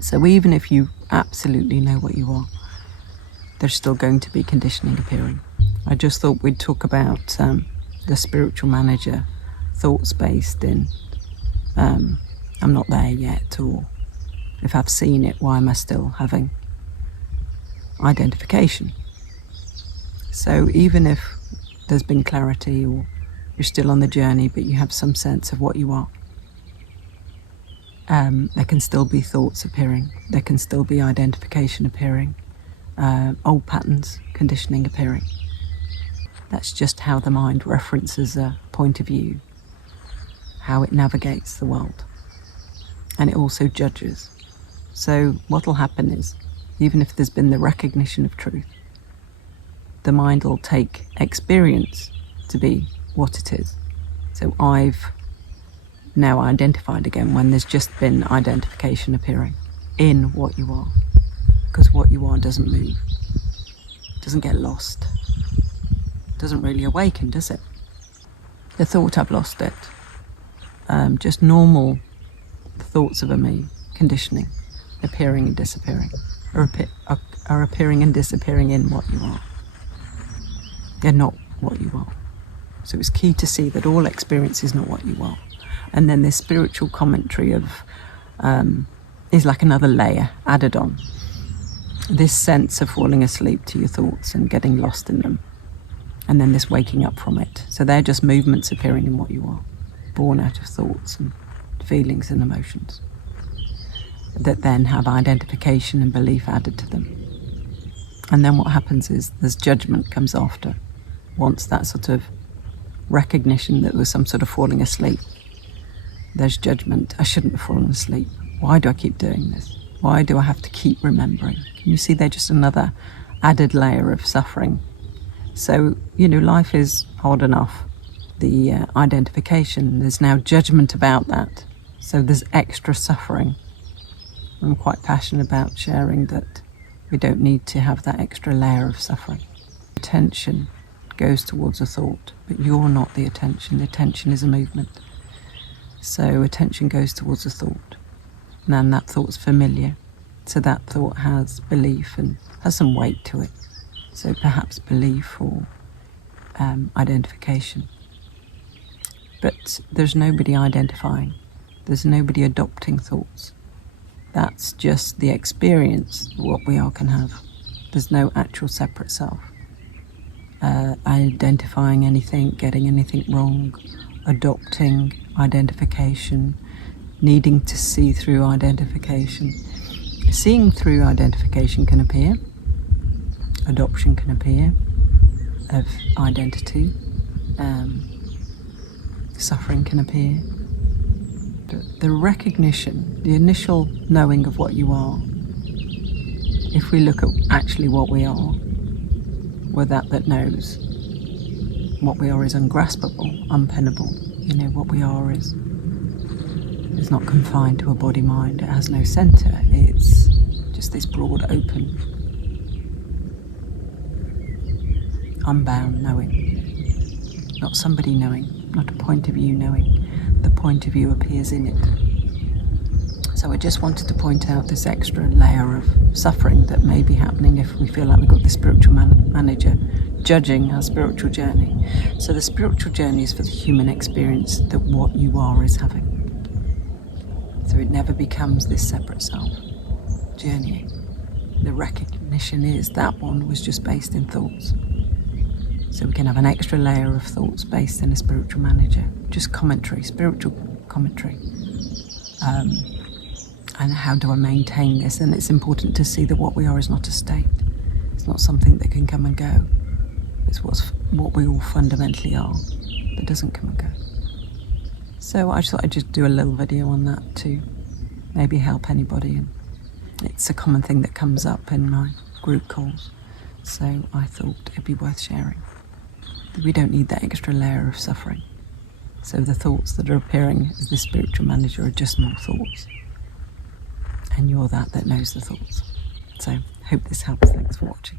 So even if you absolutely know what you are, there's still going to be conditioning appearing. I just thought we'd talk about the spiritual manager, thoughts based in I'm not there yet, or if I've seen it, why am I still having identification? So even if there's been clarity, or you're still on the journey but you have some sense of what you are, there can still be thoughts appearing, there can still be identification appearing, old patterns, conditioning appearing. That's just how the mind references a point of view, how it navigates the world, and it also judges. So what will happen is, even if there's been the recognition of truth, the mind will take experience to be what it is. So I've now identified again when there's just been identification appearing in what you are, because what you are doesn't move, doesn't get lost, doesn't really awaken, does it? The thought I've lost it, just normal thoughts of a me, conditioning, appearing and disappearing, are appearing and disappearing in what you are. They're not what you are. So it's key to see that all experience is not what you are. And then this spiritual commentary of is like another layer added on. This sense of falling asleep to your thoughts and getting lost in them. And then this waking up from it. So they're just movements appearing in what you are, born out of thoughts and feelings and emotions that then have identification and belief added to them. And then what happens is there's judgment comes after. Once that sort of recognition that there was some sort of falling asleep, there's judgment. I shouldn't have fallen asleep. Why do I keep doing this? Why do I have to keep remembering? Can you see they're just another added layer of suffering? So, life is hard enough. The identification, there's now judgment about that. So there's extra suffering. I'm quite passionate about sharing that we don't need to have that extra layer of suffering. Attention goes towards a thought, but you're not the attention. The attention is a movement. So attention goes towards a thought, and then that thought's familiar. So that thought has belief and has some weight to it. So perhaps belief or identification. But there's nobody identifying. There's nobody adopting thoughts. That's just the experience what we all can have. There's no actual separate self. Identifying anything, getting anything wrong, adopting identification, needing to see through identification. Seeing through identification can appear. Adoption can appear of identity. Suffering can appear. But the recognition, the initial knowing of what you are, if we look at actually what we are, we're that knows. What we are is ungraspable, unpennable. What we are is not confined to a body-mind. It has no centre. It's just this broad, open, unbound knowing. Not somebody knowing, not a point of view knowing. The point of view appears in it. So I just wanted to point out this extra layer of suffering that may be happening if we feel like we've got the spiritual manager judging our spiritual journey. So the spiritual journey is for the human experience that what you are is having. So it never becomes this separate self journeying. The recognition is that one was just based in thoughts. So we can have an extra layer of thoughts based in a spiritual manager. Just commentary, spiritual commentary. And how do I maintain this? And it's important to see that what we are is not a state. It's not something that can come and go. It's what we all fundamentally are that doesn't come and go. So I just thought I'd just do a little video on that to maybe help anybody. And it's a common thing that comes up in my group calls. So I thought it'd be worth sharing. We don't need that extra layer of suffering. So the thoughts that are appearing as the spiritual manager are just more thoughts. And you're that knows the thoughts. So hope this helps. Thanks for watching.